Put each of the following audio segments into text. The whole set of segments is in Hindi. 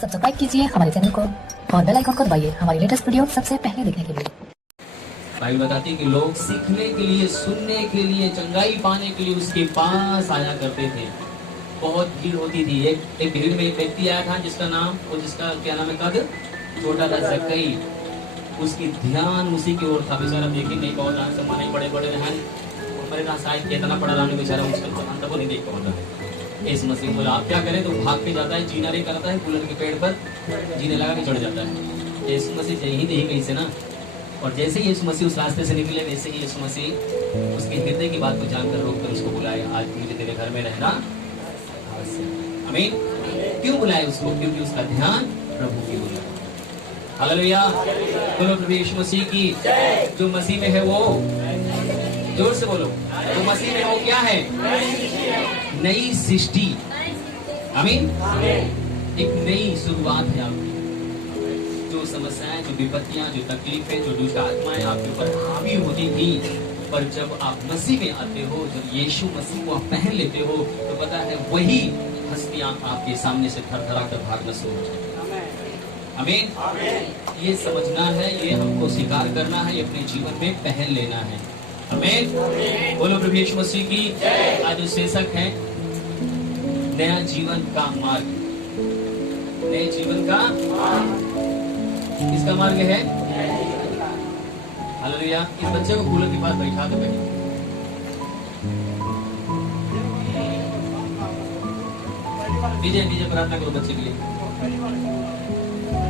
सब्सक्राइब कीजिए हमारे चैनल को और बेल आइकन को दबाइए हमारी लेटेस्ट वीडियो सबसे पहले देखने के लिए। बाइबल बताती है कि लोग सीखने के लिए, सुनने के लिए, चंगाई पाने के लिए उसके पास आया करते थे। बहुत भीड़ होती थी। एक भीड़ में एक व्यक्ति आया था जिसका क्या नाम है, कद छोटा था, जक्कई। उसकी ध्यान उसी की ओर था। बेचारा देखे नहीं, बहुत दान सम्मान बड़े बड़े रहन हमारे कहा शायद कितना पड़ा लाने, बेचारा मुश्किल अंत को नहीं देख पाता है। इस मसीह बोला आप क्या करें, तो भाग के जाता है, जीना नहीं करता है, कूलर के पेड़ पर जीने लगा के चढ़ जाता है। यीशु मसीह यही नहीं कहीं से ना। और जैसे ही यीशु मसीह उस रास्ते से निकले, वैसे ही यीशु मसीह उसके हृदय की बात को जानकर रोककर उसको बुलाए, आज मुझे तेरे घर में रहना आवश्यक। आमीन। क्यों बुलाए उसको? क्योंकि उसका ध्यान प्रभु की ओर लगा। हालेलुया। बोलो प्रभु यीशु मसीह की। जो मसीह में है वो, जोर से बोलो, तो मसीह में वो क्या है? नई सृष्टि। आमीन। एक नई शुरुआत है आपकी। जो समस्याएं, जो विपत्तियां, जो तकलीफें, जो दुष्ट आत्माएं आपके ऊपर हावी होती थी, पर जब आप मसीह में आते हो, जब यीशु मसीह को आप पहन लेते हो, तो पता है वही हस्तियां आपके सामने से थरथरा कर भागना शुरू हो जाती है। आमीन। ये समझना है, ये हमको स्वीकार करना है, ये अपने जीवन में पहन लेना है। आमीन। बोलो प्रभु यीशु मसीह की। आज शीर्षक है नया जीवन का मार्ग। नए जीवन का किसका मार्ग है? हालेलुया। इस बच्चे को कूलर के पास बैठा दो भाई। दीजिए प्रार्थना करो बच्चे के लिए।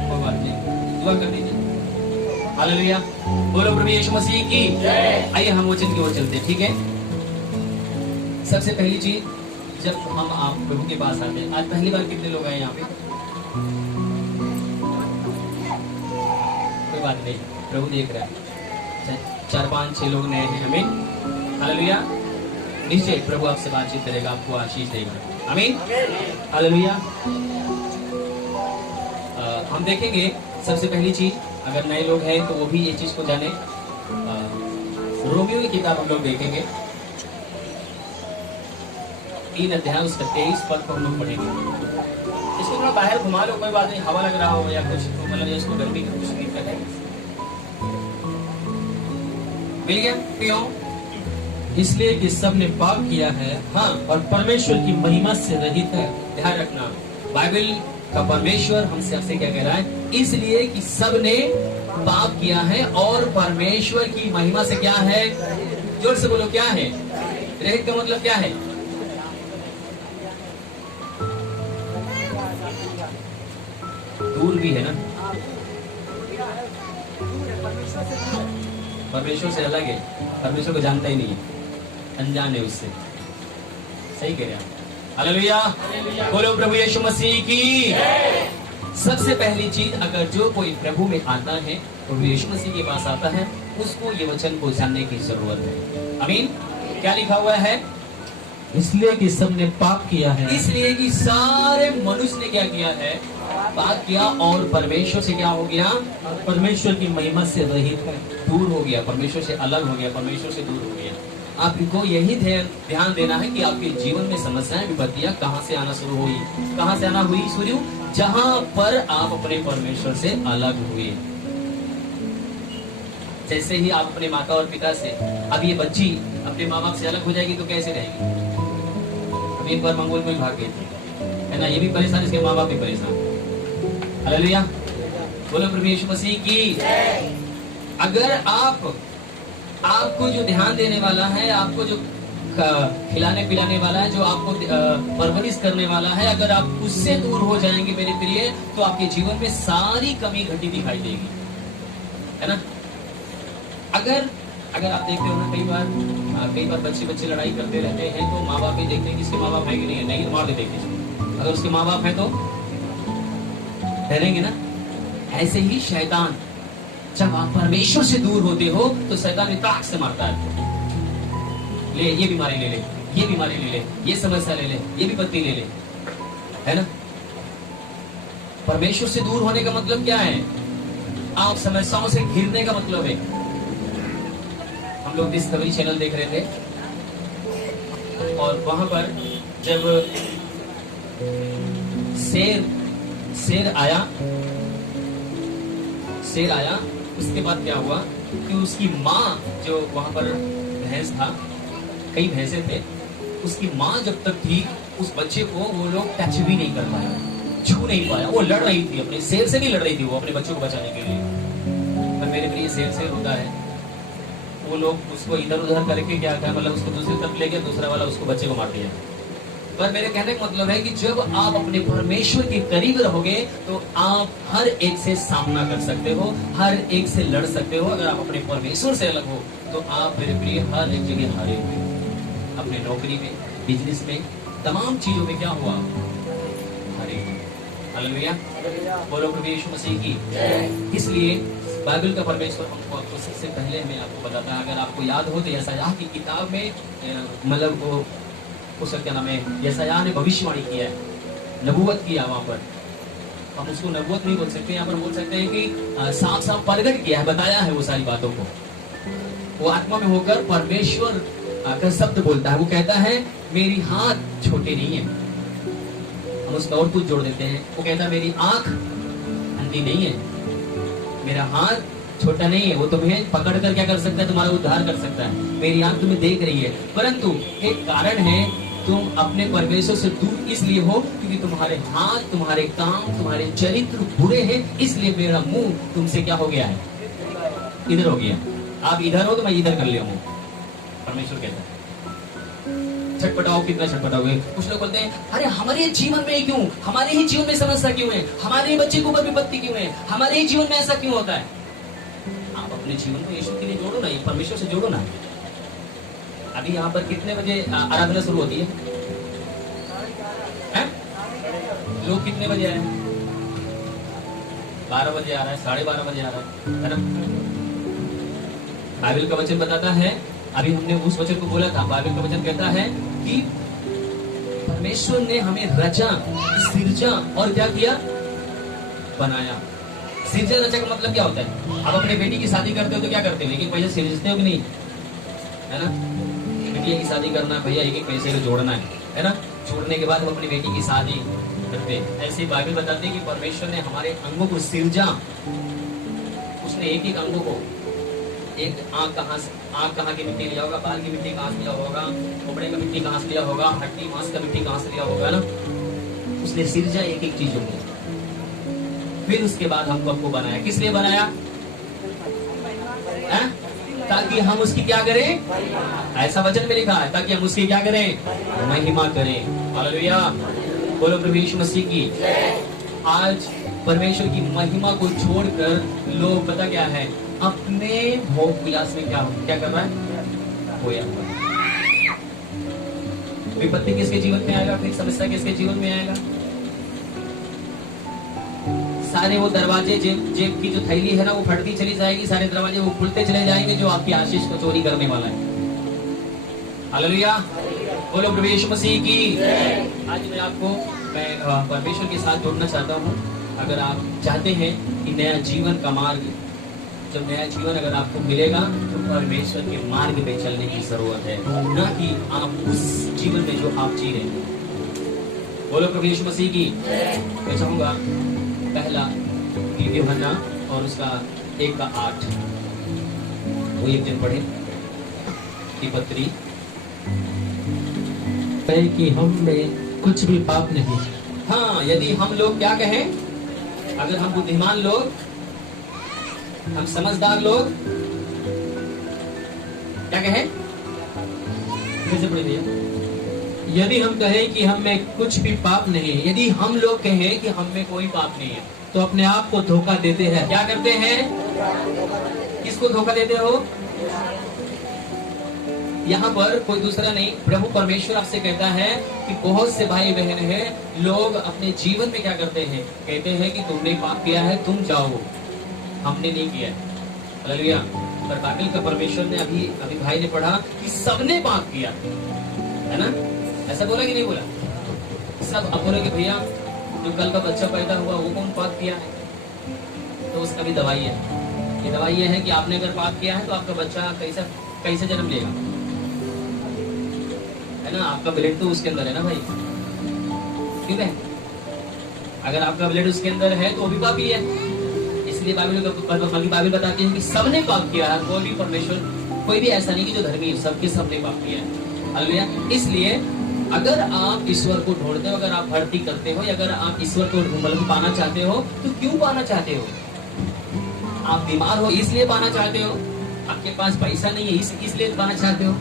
कोई बात नहीं, दुआ कर दीजिए। हालेलुया। बोलो प्रभु यीशु मसीह की। आइए हम वचन की ओर चलते हैं, ठीक है। सबसे पहली चीज, जब हम आप प्रभु के पास आते हैं, आज पहली बार कितने लोग आए यहाँ पे? कोई बात नहीं, प्रभु देख रहा है। 4-5-6 लोग नए हैं। आमीन। हालेलुया। निश्चय प्रभु आपसे बातचीत करेगा, आपको आशीष देगा। आमीन। हालेलुया। हम देखेंगे सबसे पहली चीज, अगर नए लोग हैं तो वो भी ये चीज को जाने। रोमियो की किताब हम लोग देखेंगे, 3 अध्याय उसका 23 पद को हम लोग पढ़ेंगे। इसको थोड़ा बाहर घुमा लो, कोई बात नहीं, हवा लग रहा हो या कुछ, तो मतलब इसको गर्मी की कुछ दिक्कत है। मिल गया? क्यों? इसलिए कि सबने पाप किया है, हाँ, और परमेश्वर की महिमा से रहित है। ध्यान रखना, बाइबल का परमेश्वर हमसे आपसे क्या कह रहा है? इसलिए कि सबने पाप किया है और परमेश्वर की महिमा से क्या है? जोर से बोलो, क्या है? रहित का मतलब क्या है? दूर भी है ना, परमेश्वर से अलग है, परमेश्वर को जानता ही नहीं है, अनजान है उससे। सही कह रहे हैं आप। हालेलुया। बोलो प्रभु यीशु मसीह की। सबसे पहली चीज, अगर जो कोई प्रभु में आता है, प्रभु यीशु मसीह के पास आता है, उसको ये वचन को जानने की जरूरत है। आमीन। क्या लिखा हुआ है? इसलिए कि सबने पाप किया है। इसलिए कि सारे मनुष्य ने क्या किया है? पाप किया और परमेश्वर से क्या हो गया? परमेश्वर की महिमा से रहित है, दूर हो गया, परमेश्वर से अलग हो गया, परमेश्वर से दूर हो गया। आपको यही ध्यान देना है कि आपके जीवन में समस्याएं, विपत्तियां कहां से आना शुरू हुई? कहां से आना हुई शुरू? जहां पर आप अपने परमेश्वर से अलग हुए। जैसे ही आप अपने माता और पिता से, अब ये बच्ची अपने माँ बाप से अलग हो जाएगी तो कैसे रहेगी? अब एक बार मंगोल में भाग गई थी, है ना, ये भी परेशान, इसके माँ बाप भी परेशान। हालेलुया। बोलो प्रभु यीशु मसीह की। अगर आपको जो ध्यान देने वाला है, आपको जो खिलाने पिलाने वाला है, जो आपको परवरिश करने वाला है, अगर आप उससे दूर हो जाएंगे मेरे प्रिय, तो आपके जीवन में सारी कमी घटी दिखाई देगी, है ना। अगर आप देखते हो ना, कई बार बच्चे लड़ाई करते रहते हैं, तो माँ बाप भी देखते हैं कि इसके माँ बाप है कि नहीं है, नहीं तो मार देते हैं। अगर उसके माँ बाप है तो डरेंगे ना। ऐसे ही शैतान, जब आप परमेश्वर से दूर होते हो, तो शैतान ताक से मारता है। ले ये बीमारी ले ले, ये बीमारी ले ले, ये समस्या ले ले, ये विपत्ति ले ले, है ना। परमेश्वर से दूर होने का मतलब क्या है? आप समस्याओं से घिरने का मतलब है। हम लोग डिस्कवरी चैनल देख रहे थे और वहां पर जब शेर शेर आया। उसके बाद क्या हुआ कि उसकी माँ, जो वहां पर भैंस था, कई भैंसे थे, उसकी माँ जब तक थी उस बच्चे को वो लोग टच भी नहीं कर पाया, छू नहीं पाया। वो लड़ रही थी, अपने शेर से भी लड़ रही थी, वो अपने बच्चों को बचाने के लिए। पर मेरे प्रिय शेर होता है, वो लोग उसको इधर उधर करके क्या था, मतलब उसको दूसरी तरफ ले गया, दूसरा वाला उसको बच्चे को मार दिया। पर मेरे कहने का मतलब है कि जब आप अपने परमेश्वर के करीब रहोगे तो आप हर एक से सामना कर सकते हो, हर एक से लड़ सकते हो। अगर आप अपने परमेश्वर से अलग हो तो आप मेरे प्रिय हर एक जगह हारे हुए। अपने नौकरी में, बिजनेस में, तमाम चीजों में क्या हुआ, हारे हुए। हालेलुया, बोलो प्रभु यीशु मसीह की। इसलिए बाइबल का परमेश्वर हमको सबसे पहले मैं आपको बताता है, अगर आपको याद हो तो यशायाह की किताब में मतलब वो उसका क्या नाम है, यशायाह ने भविष्यवाणी किया है, नबूवत किया। वहां पर हम उसको नबूवत नहीं बोल सकते, यहाँ पर बोल सकते हैं कि साफ साफ प्रकट किया है, बताया है वो सारी बातों को। वो आत्मा में होकर परमेश्वर का शब्द बोलता है। वो कहता है मेरी हाथ छोटे नहीं है, हम उसका और कुछ जोड़ देते हैं। वो कहता है मेरी आंख अंधी नहीं है, मेरा हाथ छोटा नहीं है, वो तुम्हें पकड़ कर क्या कर सकता है, तुम्हारा उद्धार कर सकता है। मेरी आंख तुम्हें देख रही है, परंतु एक कारण है, तुम अपने परमेश्वर से दूर इसलिए हो क्योंकि तुम्हारे हाथ, तुम्हारे काम, तुम्हारे चरित्र बुरे हैं, इसलिए मेरा मुंह तुमसे क्या हो गया है, इधर हो गया। आप इधर हो तो मैं इधर कर लिया हूं, परमेश्वर कहता है। छटपटाओ, कितना छटपटाओगे। कुछ लोग बोलते हैं अरे हमारे जीवन में क्यों, हमारे ही जीवन में समस्या क्यों है, हमारे ही बच्चे के ऊपर विपत्ति क्यों है, हमारे ही जीवन में ऐसा क्यों होता है। आप अपने जीवन को यीशु के लिए जोड़ो ना, परमेश्वर से जोड़ो ना। अभी यहाँ पर कितने बजे आराधना शुरू होती है? लोग कितने बजे आए? 12 बजे आ रहा है, 12:30 बजे आ रहा है ना। बाइबल का वचन बताता है, अभी हमने उस वचन को बोला था, बाइबल का वचन कहता है कि परमेश्वर ने हमें रचा, सिरजा और क्या किया, बनाया। सिरजा रचा का मतलब क्या होता है? आप अपने बेटी की शादी करते हो तो क्या करते हो, एक एक पैसे सिरजते हो कि नहीं, है ना। बेटी की शादी करना भैया, एक एक पैसे को जोड़ना है ना। जोड़ने के बाद हम अपनी बेटी की शादी करते हैं। ऐसे ही बाइबल बताते हैं कि परमेश्वर ने हमारे अंगों को सिरजा, उसने एक एक अंगों को, एक आंख कहाँ की मिट्टी लिया होगा, बाल की मिट्टी कहाँ से लिया होगा, खोपड़े का मिट्टी कहाँ से लिया होगा, हड्डी मांस का मिट्टी कहाँ से लिया होगा ना। उसने सिरजा एक एक चीजों को, फिर उसके बाद हमको बनाया। किस लिए बनाया? ताकि हम उसकी क्या करें, ऐसा वचन में लिखा है, ताकि हम उसकी क्या करें, महिमा करें। हालेलुया, बोलो प्रभु यीशु मसीह की। आज परमेश्वर की महिमा को छोड़कर लोग पता क्या है, अपने भोग विलास में क्या कर रहा है, खोया हुआ। विपत्ति किसके जीवन में आएगा, फिर समस्या किसके जीवन में आएगा। सारे वो दरवाजे, जेब की जो थैली है ना वो फटती चली जाएगी, सारे दरवाजे वो खुलते चले जाएंगे जो आपकी आशीष को चोरी करने वाला है। हालेलुया, बोलो प्रभु यीशु मसीह की। आज मैं परमेश्वर के साथ जुड़ना चाहता हूँ। अगर आप चाहते हैं कि नया जीवन का मार्ग, जब नया जीवन अगर आपको मिलेगा तो परमेश्वर के मार्ग पे चलने की जरूरत है, ना कि आप उस जीवन में जो आप जी रहे हैं। बोलो प्रभु यीशु मसीह की। मैं चाहूंगा पहला यूहन्ना और उसका 1:8 वो एक दिन पढ़े की पत्री है कि हम में कुछ भी पाप नहीं। हाँ, यदि हम लोग क्या कहें, अगर हम बुद्धिमान लोग, हम समझदार लोग क्या कहें, फिर से पढ़े भैया। यदि हम कहें कि हम में कुछ भी पाप नहीं है, यदि हम लोग कहें कि हम में कोई पाप नहीं है, तो अपने आप को धोखा देते हैं। क्या करते हैं, किसको धोखा देते हो? यहाँ पर कोई दूसरा नहीं, प्रभु परमेश्वर आपसे कहता है कि बहुत से भाई बहन हैं, लोग अपने जीवन में क्या करते हैं, कहते हैं कि तुमने पाप किया है, तुम जाओ, हमने नहीं किया है। हालेलुया। पर बाइबल का परमेश्वर ने अभी भाई ने पढ़ा कि सबने पाप किया, है ना। ऐसा बोला कि नहीं बोला? सब। अब बोले कि भैया जो कल का बच्चा पैदा हुआ वो कौन पाप किया है, तो उसका भी दवाई है। ये दवाई ये है कि आपने अगर पाप किया है तो आपका बच्चा कैसे जन्म लेगा, है ना। आपका ब्लड तो उसके अंदर है ना भाई, ठीक है। अगर आपका ब्लड उसके अंदर है तो वो भी पापी है। इसलिए बाइबल बताती है कि सबने पाप किया है, कोई भी परमेश्वर, कोई भी ऐसा नहीं कि जो धर्मी है, सबके सबने पाप किया है। हालेलुया। इसलिए अगर आप ईश्वर को ढूंढते हो, अगर आप भर्ती करते हो, अगर आप ईश्वर को मतलब पाना चाहते हो, तो क्यों पाना चाहते हो? आप बीमार हो इसलिए पाना चाहते हो? आपके पास पैसा नहीं है इसलिए पाना चाहते हो?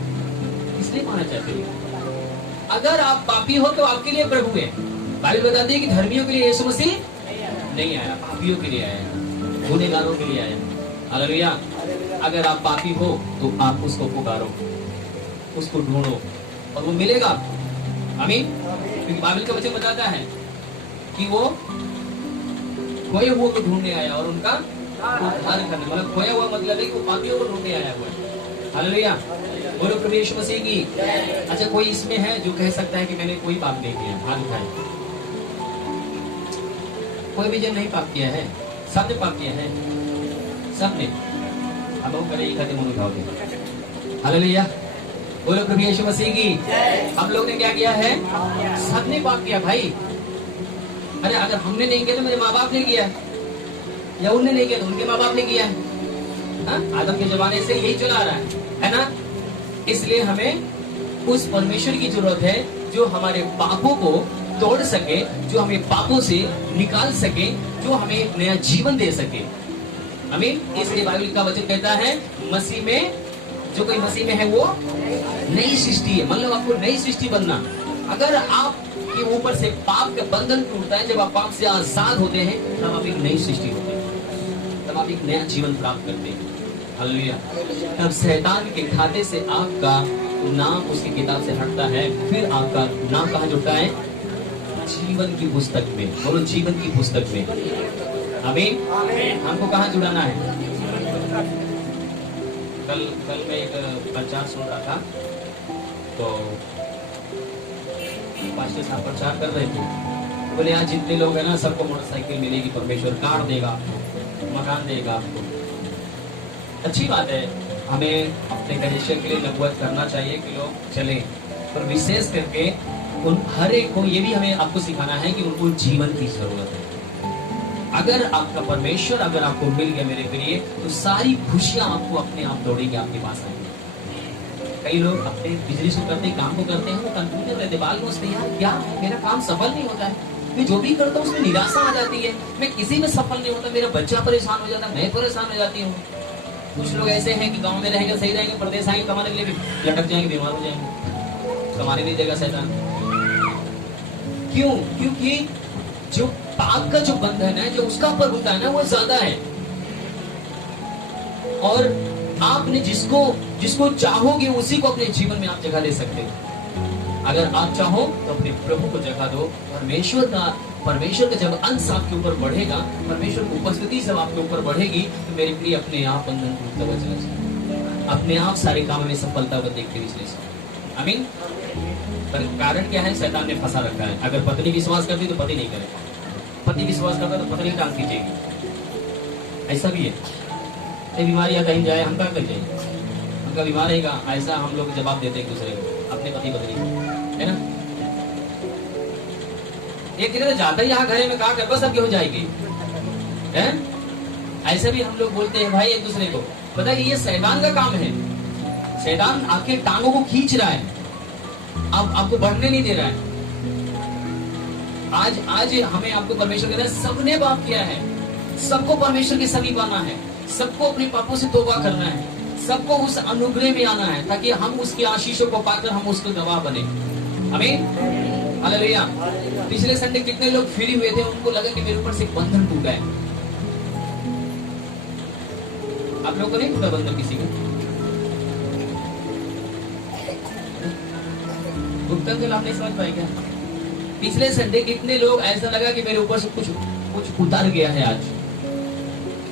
इसलिए पाना चाहते हो। अगर आप पापी हो तो आपके लिए प्रभु है। बाइबल बताती है कि धर्मियों के लिए यीशु मसीह नहीं आया, पापियों के लिए आया, गुनहगारों के लिए आया। हालेलुया। अगर आप पापी हो तो आप उसको पुकारो, उसको ढूंढो और वो मिलेगा। आमीन। क्योंकि बाइबल का वचन बताता है कि वो खोए हुए को ढूंढने आया और उनका उद्धार करने, मतलब खोया हुआ मतलब है कि वो पापियों को ढूंढने आया हुआ है। हालेलुया। बोलो प्रभु यीशु मसीह की। अच्छा, कोई इसमें है जो कह सकता है कि मैंने कोई पाप नहीं किया? हाथ उठाए। कोई भी जन नहीं पाप किया है, सबने पाप किया है, सबने। अब हम करें खाते मुंह उठाओगे। हालेलुया। बोलो प्रभु यीशु मसीह की। हम लोग ने क्या किया है? सबने पाप किया भाई। अरे अगर हमने नहीं किया तो मेरे माँ बाप ने किया है, या उनने नहीं किया तो उनके माँ बाप ने किया है। आदम के जमाने से यही चला आ रहा है ना? इसलिए हमें उस परमेश्वर की जरूरत है जो हमारे पापों को तोड़ सके, जो हमें पापों से निकाल सके, जो हमें एक नया जीवन दे सके। आमीन। इसलिए बाइबल का वचन कहता है मसीह में, जो कोई मसीह में है वो नई सृष्टि है। मतलब आपको नई सृष्टि बनना। अगर आपके ऊपर से पाप का बंधन टूटता है, जब आप पाप से आजाद होते हैं, तब आप एक नई सृष्टि होते हैं, तब आप एक नया जीवन प्राप्त करते हैं। हालेलुया। तब शैतान के खाते से आपका नाम उसकी किताब से हटता है, फिर आपका नाम कहाँ जुड़ता है? जीवन की पुस्तक में। बोलो जीवन की पुस्तक में। आमीन। हमको कहाँ जुड़ाना है? कल मैं एक प्रचार सुन रहा था, तो पास्टर साहब प्रचार कर रहे थे। बोले आज जितने लोग हैं ना, सबको मोटरसाइकिल मिलेगी, परमेश्वर कार देगा, मकान देगा आपको। अच्छी बात है, हमें अपने कनेक्शन के लिए नबूवत करना चाहिए कि लोग चले, पर विशेष करके उन हर एक को ये भी हमें आपको सिखाना है कि उनको जीवन की जरूरत है। अगर आपका परमेश्वर अगर आपको मिल गया मेरे प्रिय, तो सारी खुशियां आपको अपने आप दौड़ेगी, आपके पास आएंगी। कई लोग अपने बिजनेस को करते, काम को करते हैं, वो कंफ्यूजन रहते, बाल में यार क्या है, मेरा काम सफल नहीं होता है, मैं जो भी करता हूँ उसमें निराशा आ जाती है, मैं किसी में सफल नहीं होता, मेरा बच्चा परेशान हो जाता है, मैं परेशान हो जाती हूँ। कुछ लोग ऐसे हैं कि गांव में रहेंगे सही रहेंगे, प्रदेश आएंगे कमाने के लिए लटक जाएंगे, बीमार हो जाएंगे, कमाने नहीं देगा शैतान। क्यों? क्योंकि जो पाप का जो बंधन है, जो उसका पर होता है ना, वो ज्यादा है। और आपने जिसको चाहोगे उसी को अपने जीवन में आप जगह दे सकते हो। अगर आप चाहो तो अपने प्रभु को जगह दो। परमेश्वर का जब अंश आपके ऊपर बढ़ेगा, परमेश्वर की उपस्थिति जब आपके ऊपर बढ़ेगी, तो मेरे प्रिय अपने आप बंधन टूटता हुआ चला जाएगा, अपने आप सारे काम में सफलता हुआ देखते हुए। आमीन। पर कारण क्या है? शैतान ने फंसा रखा है। अगर पत्नी विश्वास करती तो पति नहीं करेगा, पति विश्वास करता तो पत्नी टांग खींचेगी। ऐसा भी है। बीमारी या कहीं जाए, हम क्या कर जाए, उनका बीमार रहेगा, ऐसा हम लोग जवाब देते एक दूसरे को, अपने पति पत्नी है ना। एक दिन जाता ही यहाँ घरे में कहा कर बस अब हो जाएगी है? ऐसे भी हम लोग बोलते हैं भाई एक दूसरे को। पता है ये शैतान का काम है। शैतान आपके टांगों को खींच रहा है, अब आपको बढ़ने नहीं दे रहा है। आज हमें आपको परमेश्वर कहता है सबने पाप किया है, सबको परमेश्वर के समीप आना है, सबको अपने पापों से तौबा करना है, सबको उस अनुग्रह में आना है, ताकि हम उसकी आशीषों को पाकर हम उसके गवाह बने। आमीन। हालेलुया। पिछले संडे कितने लोग फ्री हुए थे, उनको लगा कि मेरे ऊपर से बंधन टूटा है। आप लोगों को नहीं टूटा बंधन किसी को? भुगतान जल आपने समझ पाए क्या? पिछले संडे कितने लोग ऐसा लगा कि मेरे ऊपर से कुछ उतर गया है आज।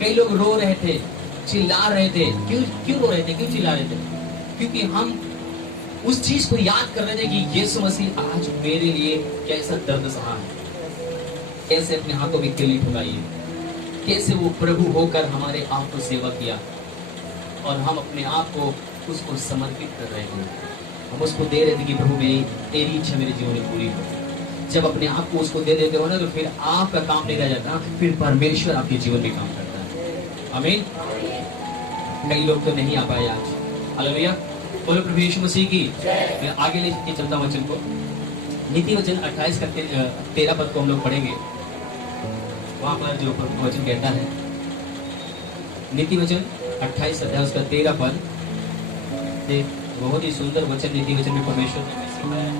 कई लोग रो रहे थे, चिल्ला रहे थे। क्यों रो रहे थे, क्यों चिल्ला रहे थे? क्योंकि हम उस चीज को याद कर रहे थे कि यीशु मसीह आज मेरे लिए कैसा दर्द सहा है, कैसे अपने हाथों में किल्ली ठुकाई है, कैसे वो प्रभु होकर हमारे आप को सेवा किया, और हम अपने आप को उसको समर्पित कर रहे थे। हम उसको दे रहे थे कि प्रभु मेरी तेरी इच्छा मेरे जीवन में पूरी हो। जब अपने आप को उसको दे देते हो ना, तो फिर आपका काम नहीं रह जाता, फिर परमेश्वर आपके जीवन में काम करता है। आमीन। कई लोग तो नहीं आ पाए आज। हालेलुया। बोलो प्रभु यीशु मसीह की। मैं आगे ले चलता हूं वचन को। नीति वचन 28 का 13 पद को हम लोग पढ़ेंगे। वहां पर जो वचन कहता है, नीति वचन 28 अध्याय उसका 13 पद, बहुत ही सुंदर वचन नीति वचन में परमेश्वर ने सिखाया है।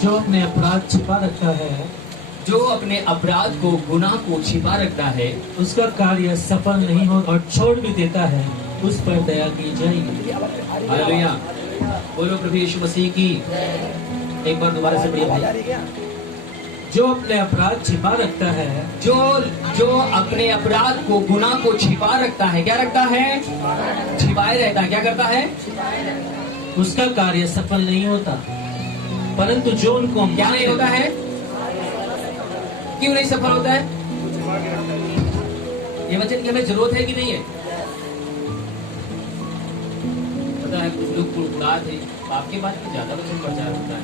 जो अपने अपराध छिपा रखता है, जो अपने अपराध को, गुनाह को छिपा रखता है, उसका कार्य सफल नहीं हो और छोड़ भी देता है, उस पर दया की जाएगी। हालेलुया। बोलो प्रभु यीशु मसीह की। एक बार दोबारा से पढ़िए भाई। जो अपने अपराध छिपा रखता है, जो अपने अपराध को, गुनाह को छिपा रखता है, क्या रखता है? छिपाए रहता है। क्या करता है? उसका कार्य सफल नहीं होता, परंतु जो उनको क्या नहीं होता है? क्यों नहीं सफल होता है? ये वचन की हमें जरूरत है कि नहीं है? पता है कुछ लोग कुड़कुड़ात है, पाप के बारे में ज्यादा वचन प्रचार होता है।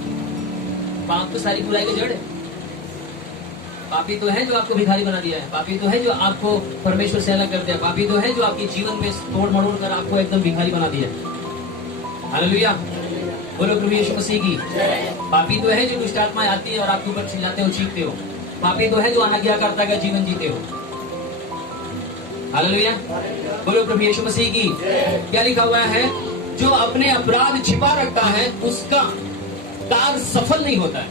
पाप तो सारी बुराई का जड़ है। पापी तो है जो आपको भिखारी बना दिया है, पापी तो है जो आपको परमेश्वर से अलग कर दिया, पापी तो है जो आपके जीवन में तोड़ मरोड़ कर आपको एकदम भिखारी बना दिया। हालेलुया। बोलो प्रभु यीशु मसीह की। पापी तो है जो दुष्ट आत्माएं आती है और आपके ऊपर चिल्लाते हो, चीखते हो। पापी तो है जो अनाज्ञाकारिता का जीवन जीते हो। हालेलुया। बोलो प्रभु यीशु मसीह की। क्या लिखा हुआ है? जो अपने अपराध छिपा रखता है, उसका कार्य सफल नहीं होता है।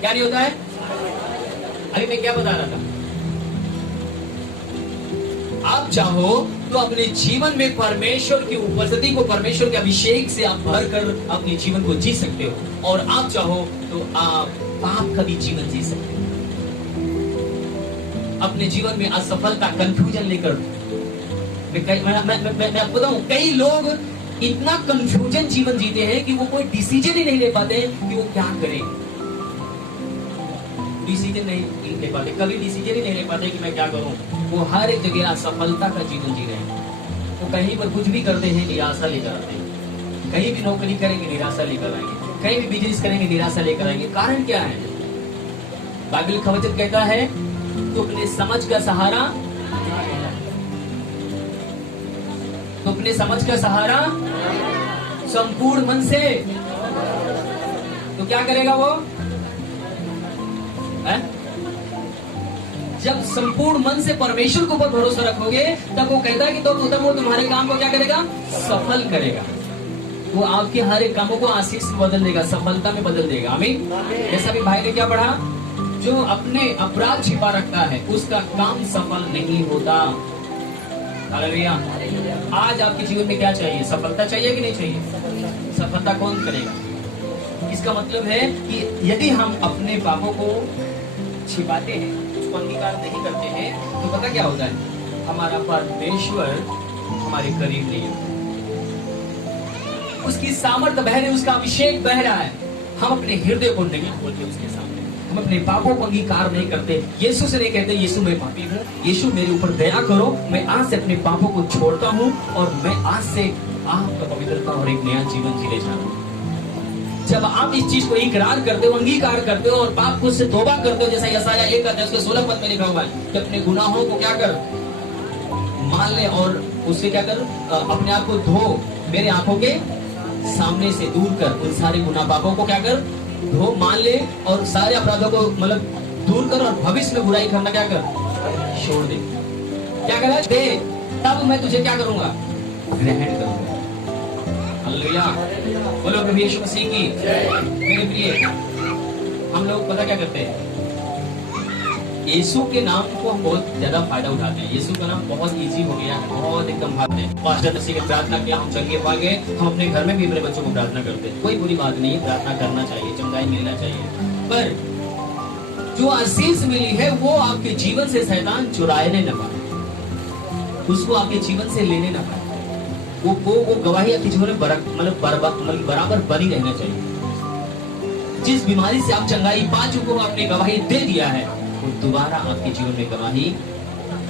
क्या नहीं होता है? अभी मैं क्या बता रहा था? आप चाहो तो अपने जीवन में परमेश्वर की उपस्थिति को, परमेश्वर के अभिषेक से आप भर कर अपने जीवन को जी सकते हो, और आप चाहो तो आप पाप का भी जीवन जी सकते हो। अपने जीवन में असफलता, कंफ्यूजन लेकर मैं आपको बताऊं, कई लोग इतना कंफ्यूजन जीवन जीते हैं कि वो कोई डिसीजन ही नहीं ले पाते कि वो क्या करें। डिसीजन नहीं ले पाते, कभी डिसीजन ही नहीं ले पाते कि मैं क्या करूं। वो हर एक जगह असफलता का जीवन जी रहे हैं। तो कहीं पर कुछ भी करते हैं, निराशा लेकर आते हैं। कहीं भी नौकरी करेंगे, निराशा लेकर आएंगे। कहीं भी बिजनेस करेंगे, निराशा लेकर आएंगे। कारण क्या है? बाइबल का वचन कहता है, तो अपने समझ का सहारा, तो अपने समझ का सहारा संपूर्ण मन से, तो क्या करेगा वो? जब संपूर्ण मन से परमेश्वर के ऊपर भरोसा रखोगे, तब वो कहता है कि तो वो तुम्हारे काम को क्या करेगा? सफल करेगा। वो आपके हर एक कामों को आशीष में बदल देगा, सफलता में बदल देगा। आमीन। जैसा भी भाई ने क्या पढ़ा, जो अपने अपराध छिपा रखता है, उसका काम सफल नहीं होता। हालेलुया। आज आपके जीवन में क्या चाहिए? सफलता चाहिए कि नहीं चाहिए? सफलता कौन करेगा? इसका मतलब है कि यदि हम अपने पापों को छिपाते हैं, उसको अंगीकार नहीं करते हैं, तो पता क्या होता है? हमारा परमेश्वर हमारे करीब नहीं है। उसकी सामर्थ्य बह रही, उसका अभिषेक बह रहा है। हम अपने हृदय को नहीं खोलते उसके सामने, हम अपने पापों को अंगीकार नहीं करते। यीशु से नहीं कहते, यीशु मैं पापी हूँ, यीशु मेरे ऊपर दया करो, मैं आज से अपने पापों को छोड़ता हूँ और मैं आज से आपका पवित्रता और एक नया जीवन जीने जा रहा हूँ। जब आप इस चीज को इकरार करते हो, अंगीकार करते हो और पाप को से तौबा करते हो, जैसा यशायाह 1:16 पद में लिखा हुआ है कि अपने गुनाहों को क्या कर? मान ले और उससे क्या कर? अपने आप को धो, मेरे आंखों के सामने से दूर कर। उन सारे गुनाह पापों को क्या कर? धो, मान ले और सारे अपराधों को मतलब दूर कर, और भविष्य में बुराई करना क्या कर? छोड़ दे। क्या कर दे? तब मैं तुझे क्या करूंगा? ग्रहण करूंगा। हालेलुया। बोलो प्रभु यीशु मसीह की। मेरे प्रिय, हम लोग पता क्या करते हैं? यीशु के नाम को हम बहुत ज्यादा फायदा उठाते हैं। यीशु का नाम बहुत इजी हो गया है, बहुत एकदम भागते हैं। पास्टर मसीह की प्रार्थना किया, हम चंगे पा गए। हम अपने घर में भी अपने बच्चों को प्रार्थना करते हैं। कोई बुरी बात नहीं है, प्रार्थना करना चाहिए, चंगाई मिलना चाहिए। पर जो आशीष मिली है वो आपके जीवन से शैतान चुराने न पाए, उसको आपके जीवन से लेने न पाए। वो गवाही आपके जीवन में बराबर बनी रहना चाहिए। जिस बीमारी से आप चंगाई पा चुके हो, आपने गवाही दे दिया है, वो दोबारा आपके जीवन में गवाही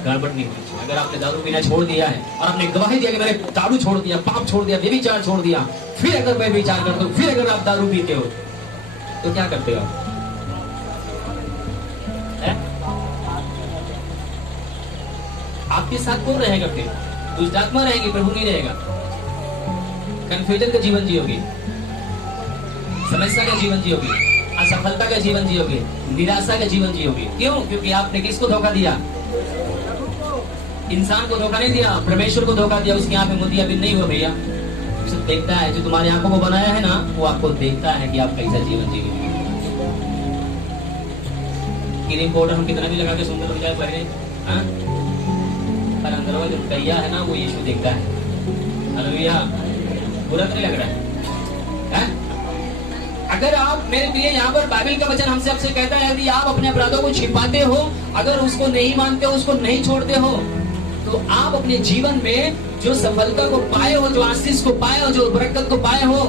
गड़बड़ नहीं होनी चाहिए। अगर आपने दारू पीना छोड़ दिया है और आपने गवाही दिया कि मैंने दारू छोड़ दिया, पाप छोड़ दिया, व्यभिचार छोड़ दिया, फिर अगर मैं विचार करता हूँ, फिर अगर आप दारू पीते हो, तो क्या करते हो? आपके साथ कौन रहेगा फिर? दुष्ट आत्मा रहेगी, प्रभु नहीं रहेगा। कंफ्यूजन का जीवन जियोगे, समस्या का जीवन जियोगे, असफलता का जीवन जियोगे, निराशा का जीवन जियोगे। क्यों? क्योंकि आपने किसको धोखा दिया? इंसान को धोखा नहीं दिया, परमेश्वर को धोखा दिया। उसकी आंख में मोतियाबिंद नहीं हुआ भैया। सब देखता है, जो तुम्हारी आंखों को बनाया है ना, वो आपको देखता है कि आप कैसा जीवन जियोगे। क्रीम पाउडर हम कितना भी लगा के सुंदर हो जाए पहले, हाँ? पर अंदर वाला जो कैया है ना, वो यीशु देखता है। हालेलुया। बुरा तो नहीं लग रहा है? अगर आप, मेरे प्रिय, यहाँ पर बाइबल का वचन हमसे आपसे कहता है, यदि आप अपने अपराधों को छिपाते हो, अगर उसको नहीं मानते हो, उसको नहीं छोड़ते हो, तो आप अपने जीवन में जो सफलता को पाए हो, जो आशीष को पाए हो, जो बरकत को पाए हो,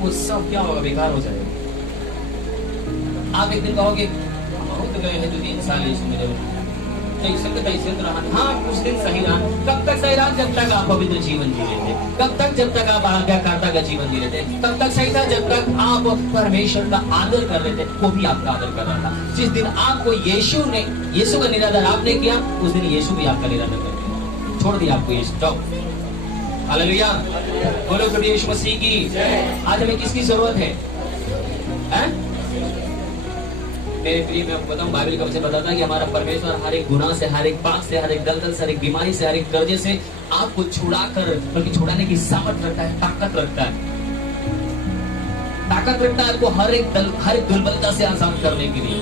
वो सब क्या होगा? बेकार हो जाएगा। आप एक दिन कहोगे, हम तो गए हैं 2-3 साल यीशु में, हाँ कुछ दिन सही रहा। कब तक सही रहा? जब तक आप पवित्र जीवन जी रहे थे। कब तक? जब तक आप आज्ञाकारिता का जीवन जी रहे थे। तब तक सही था जब तक आप परमेश्वर का आदर कर रहे थे, वो भी आपका आदर कर रहा था। जिस दिन आपको यीशु का निरादर आपने किया, उस दिन यीशु भी आपका निरादर कर दिया, छोड़ दिया आपको यीशु। जाओ, हालेलुया, बोलो प्रभु यीशु मसीह की। आज हमें किसकी जरूरत है? मेरे प्रिय, मैं आपको बताऊं, बाइबल का वचन बताता है कि हमारा परमेश्वर हर एक गुनाह से, हर एक पाप से, हर एक दलदल से, हर एक बीमारी से, हर एक कर्जे से आपको छुड़ाकर, बल्कि छुड़ाने की सामर्थ रखता है, ताकत रखता है, ताकत रखता है आपको हर एक दुर्बलता से आजाद करने के लिए,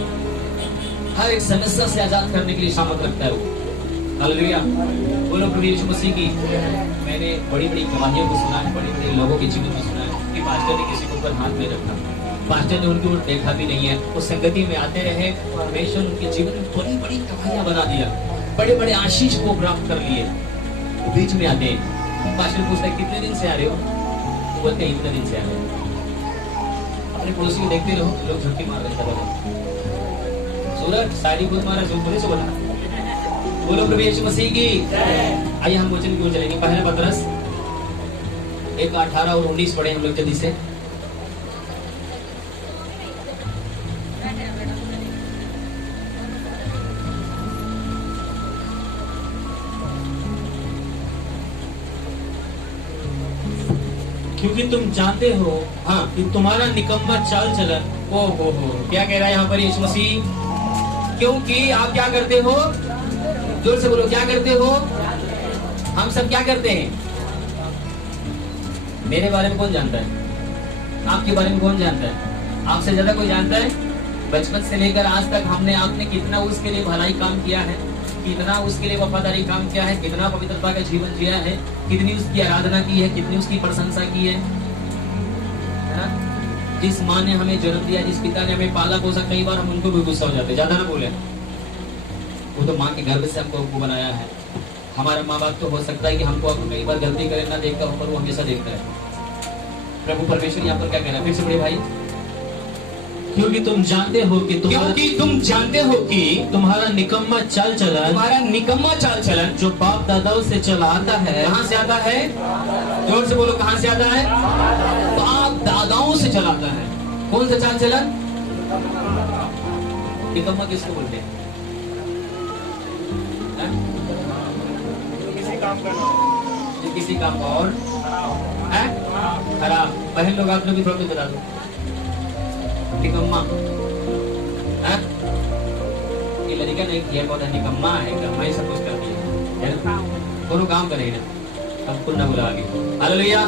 हर एक समस्या से आजाद करने के लिए सामर्थ रखता है वो। हालेलुया, बोलो प्रभु यीशु मसीह की। मैंने बड़ी बड़ी गवाहियों को सुना है, बड़े बड़े लोगों के जीवन में सुना है कि पास्टर ने किसी के ऊपर हाथ नहीं रखा, पास्टर ने उनकी ओर देखा भी नहीं है, वो संगति में आते रहे, परमेश्वर उनके जीवन में बड़ी बड़ी गवाहियां बना दिया, बड़े बड़े आशीष को प्राप्त कर लिए। वो बीच में आते हैं, पास्टर पूछता है कितने दिन से आ रहे हो? वो बोलते हैं इतने दिन से आ रहे हो। अपने पड़ोसी को देखते रहो, लोग झुट्टी मार रहे हैं, सूरज शायरी खुद मारा, जो पुलिस को बता। बोलो प्रभु यीशु मसीह की। आइए हम वचन की ओर चलेंगे। पहला पतरस 1:18 और 19 पढ़े हम लोग जल्दी से। क्योंकि तुम जानते हो, हाँ, कि तुम्हारा निकम्मा चाल चलन। ओ हो, क्या कह रहा है यहाँ पर यीशु मसीह? क्योंकि आप क्या करते हो? जोर से बोलो, क्या करते हो? हम सब क्या करते हैं? मेरे बारे में कौन जानता है? आपके बारे में कौन जानता है? आपसे ज्यादा कोई जानता है? बचपन से लेकर आज तक आपने कितना उसके लिए भलाई काम किया है, कितना उसके लिए वफादारी काम किया है, कितना पवित्रता का जीवन जिया है, कितनी उसकी आराधना की है, कितनी उसकी प्रशंसा की है ना? जिस माँ ने हमें जन्म दिया, जिस पिता ने हमें पाला पोसा, कई बार हम उनको भी गुस्सा हो जाते, ज्यादा ना बोले, वो तो माँ के गर्भ से हमको बनाया है। हमारा माँ बाप तो हो सकता है कि हमको कई बार गलती करे ना देखता हो, पर वो हमेशा देखता है। प्रभु परमेश्वर यहाँ पर क्या कह रहा है? फिर से बड़े भाई, क्योंकि तुम जानते हो कि तुम्हारा निकम्मा चाल चलन जो बाप दादाओं से चला आता है। कहाँ से आता है? जोर से बोलो, कहाँ से आता है? बाप दादाओं से चला आता है। कौन सा चाल चलन? निकम्मा किसको बोलते हैं? जो किसी काम का और खराब। बहन लोग, आप लोग भी थोड़ा बता दो, निकम्मा। ये लड़का नहीं किया, बहुत निकम्मा है, मैं सब कुछ कर दिया, दोनों काम करेंगे ना, हम कुल ना बुला आगे। हालेलुया।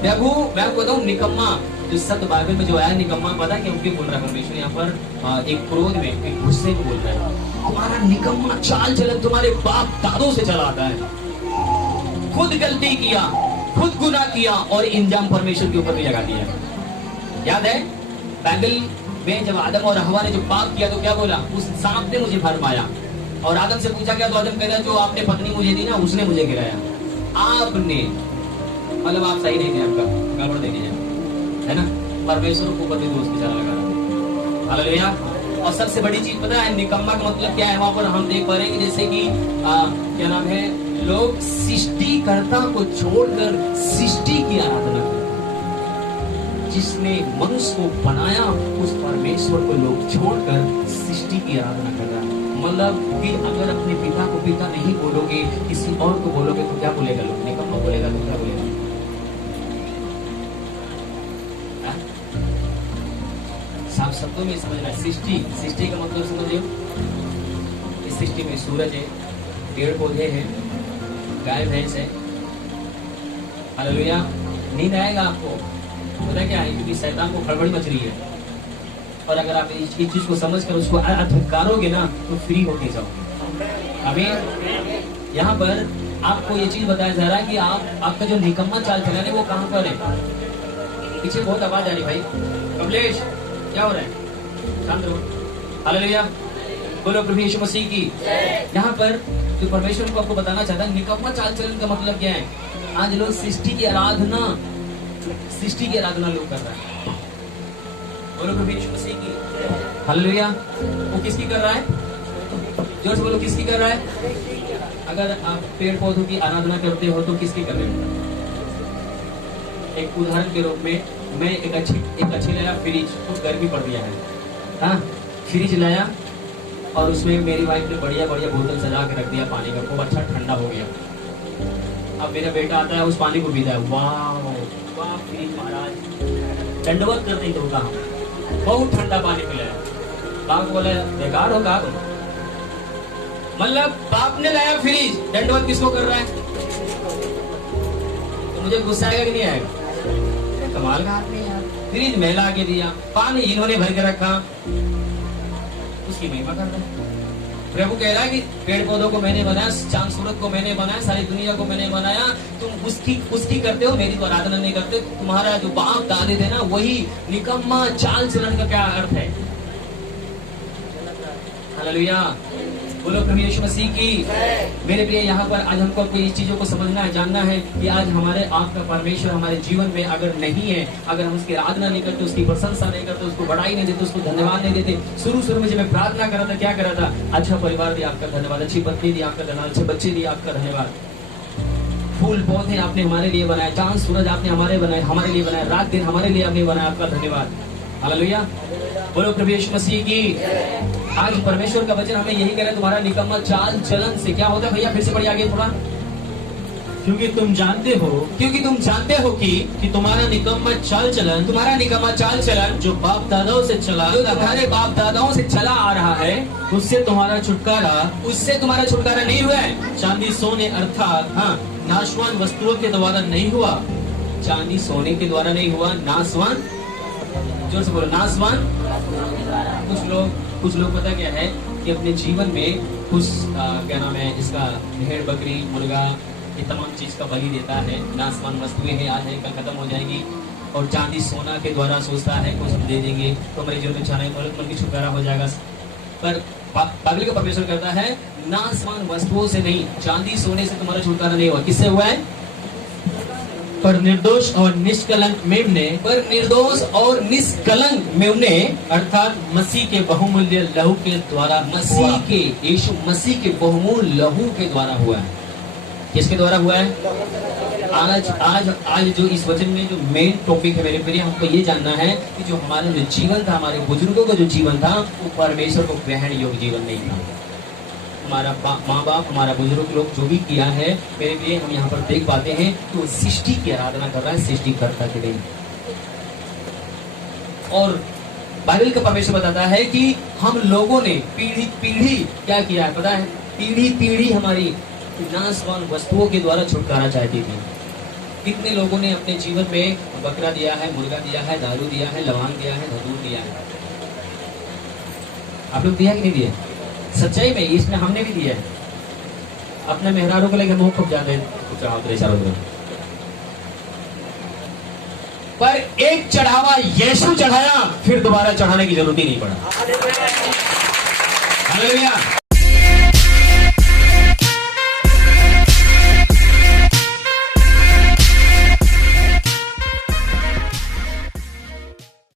प्रभु मैं आपको बताऊं, निकम्मा जो सत्य बाइबल में जो आया निकम्मा, पता क्यों बोल रहा है परमेश्वर यहाँ पर? एक क्रोध में, एक गुस्से में बोल रहा है। तुम्हारा निकम्मा चाल चलन तुम्हारे बाप दादों से चला आता है। खुद गलती किया, खुद गुनाह किया और इंजाम परमेश्वर के ऊपर भी लगा दिया। याद है बाइबल में जब आदम और हवा ने जो पाप किया तो क्या बोला? उस सांप ने मुझे भर माया। और आदम से पूछा क्या? तो आदम कह रहा जो आपने पत्नी मुझे दी ना, उसने मुझे गिराया। आपने मतलब आप सही नहीं थे, आपका गड़बड़ देखे जाए, है ना? परमेश्वर को ऊपर भी दोस्त की तरह लगा। हालेलुया। और सबसे बड़ी चीज पता है निकम्मा का मतलब क्या है? वहां पर हम देख पा रहे हैं कि जैसे कि क्या नाम है, लोग सृष्टिकर्ता को छोड़कर सृष्टि की आराधना करते। जिसने मनुष्य को बनाया उस परमेश्वर को लोग छोड़कर सृष्टि की आराधना कर रहा है। मतलब कि अगर अपने पिता को पिता नहीं बोलोगे, किसी और को बोलोगे तो क्या बोलेगा लोग? निकम्मा बोलेगा तो क्या बोलेगा? हाँ? साफ शब्दों में समझना। सृष्टि का मतलब समझिए। इस सृष्टि में सूरज है, पेड़ पौधे हैं, गाय भैंस है। हालेलुया। नींद आएगा आपको, पता क्या है? क्योंकि शैतान को खड़बड़ी मच रही है, और अगर आप इस चीज को समझकर उसको धुतकारोगे ना तो फ्री होके जाओगे। अभी यहाँ पर आपको ये चीज बताया जा रहा है कि आपका जो निकम्मा चाल चलन है वो कहाँ पर है। पीछे बहुत आवाज आ रही भाई। कमलेश क्या हो रहा है? शांत रहो। हालेलुया, बोलो प्रभु यीशु मसीह की। यहाँ पर जो परमेश्वर को आपको बताना चाहता है, निकम्मा चाल चलन का मतलब क्या है? आज लोग सृष्टि की आराधना लोग कर रहे हैं। बोलो प्रभु यीशु मसीह की। हालेलुया। वो किसकी कर रहा है? जोर से बोलो, किसकी कर रहा है? अगर आप पेड़ पौधों की आराधना करते हो तो किसकी कर रहे हो? एक उदाहरण के रूप में मैं एक अच्छी लाया फ्रिज, कुछ गर्मी पड़ गया है, हाँ, फ्रिज लाया और उसमें मेरी वाइफ ने बढ़िया बोतल सजा के रख दिया पानी का, खूब अच्छा ठंडा हो गया। अब मेरा बेटा आता है, उस पानी को पीता है, वाह फ्रिज महाराज, दंडवत करते ही तो कहा बहुत ठंडा पानी पिलाया। बाप बोला बेकार हो का? मतलब बाप ने लाया फ्रिज, दंडवत किसको कर रहा है? तो मुझे गुस्सा आएगा कि नहीं आएगा? कमाल का आदमी यार। फ्रिज मैं ला के दिया, पानी इन्होंने भर के रखा, उसकी महिमा कर रहा है। प्रभु कह रहा है कि पेड़ पौधों को मैंने बनाया, चांद सूरज को मैंने बनाया, सारी दुनिया को मैंने बनाया, तुम उसकी करते हो, मेरी तो आराधना नहीं करते। तुम्हारा जो बाप दादे थे ना, वही निकम्मा चाल चलन का क्या अर्थ है? हालेलुया, बोलो प्रभु यीशु मसीह की। मेरे प्रिय, यहाँ पर आज हमको इस चीजों को समझना है, जानना है कि आज हमारे आपका परमेश्वर हमारे जीवन में अगर नहीं है, अगर हम उसकी आराधना नहीं करते, उसकी प्रशंसा नहीं करते, उसको बढ़ाई नहीं देते, उसको धन्यवाद नहीं देते। शुरू में जब मैं प्रार्थना कर रहा था, क्या कर रहा था? अच्छा परिवार दिया आपका धन्यवाद, अच्छी पत्नी दी आपका धन्यवाद, अच्छे बच्चे दिए आपका धन्यवाद, फूल पौधे आपने हमारे लिए बनाए, चांद सूरज आपने हमारे लिए बनाए, रात दिन हमारे लिए आपने बनाया, आपका धन्यवाद। हालेलुया, बोलो प्रभु यीशु मसीह की। आज परमेश्वर का वचन हमें यही कह रहा है, तुम्हारा निकम्मा चाल चलन से क्या होता है? भैया फिर से पढ़िए आगे थोड़ा। क्योंकि तुम जानते हो कि तुम्हारा निकम्मा चाल चलन जो बाप दादाओं से चला, जो हमारे बाप दादाओं से चला आ रहा है, उससे तुम्हारा छुटकारा नहीं हुआ है। चांदी सोने अर्थात नाशवान वस्तुओं के द्वारा नहीं हुआ। चांदी सोने के द्वारा नहीं हुआ, नासवान, जोर से बोलो, नासवान। कुछ लोग पता क्या है कि अपने जीवन में कुछ क्या नाम है इसका, भेड़ बकरी मुर्गा ये तमाम चीज का बलि देता है। नासवान वस्तुएं हैं, आज है कल खत्म हो जाएगी, और चांदी सोना के द्वारा सोचता है कुछ हम दे देंगे तो हमारे जीवन में छाने मन की छुटकारा हो जाएगा। पर बाइबल का परमेश्वर कहता है नासवान वस्तुओं से नहीं, चांदी सोने से तुम्हारा छुटकारा नहीं हुआ। किससे हुआ है? पर निर्दोष और निष्कलंक मेमने अर्थात मसीह के बहुमूल्य लहू के द्वारा, यीशु मसीह के बहुमूल्य लहू के द्वारा हुआ है। किसके द्वारा हुआ है? आज जो इस वचन में जो मेन टॉपिक है मेरे प्रिय, हमको ये जानना है कि जो हमारा जो जीवन था, हमारे बुजुर्गों का जो जीवन था, वो परमेश्वर को ग्रहण योग्य जीवन नहीं था। हमारा माँ बाप, हमारा बुजुर्ग लोग जो भी किया है, मेरे लिए हम यहाँ पर देख पाते हैं कि वो सृष्टि की आराधना कर रहा है, सृष्टिकर्ता के लिए। और बाइबल का परमेश्वर बताता है कि हम लोगों ने पीढ़ी क्या किया है पता है? पीढ़ी हमारी नाशवान वस्तुओं के द्वारा छुटकारा चाहती थी। कितने लोगों ने अपने जीवन में बकरा दिया है, मुर्गा दिया है, दारू दिया है, लवांग दिया है, धतूर दिया है। आप लोग दिया कि नहीं दिया? सच्चाई में इसमें हमने भी दिया है। अपने मेहरारों को लेकर मुंह खूब जाते हैं, पर एक चढ़ावा यीशु चढ़ाया, फिर दोबारा चढ़ाने की जरूरत ही नहीं पड़ा। हालेलुया।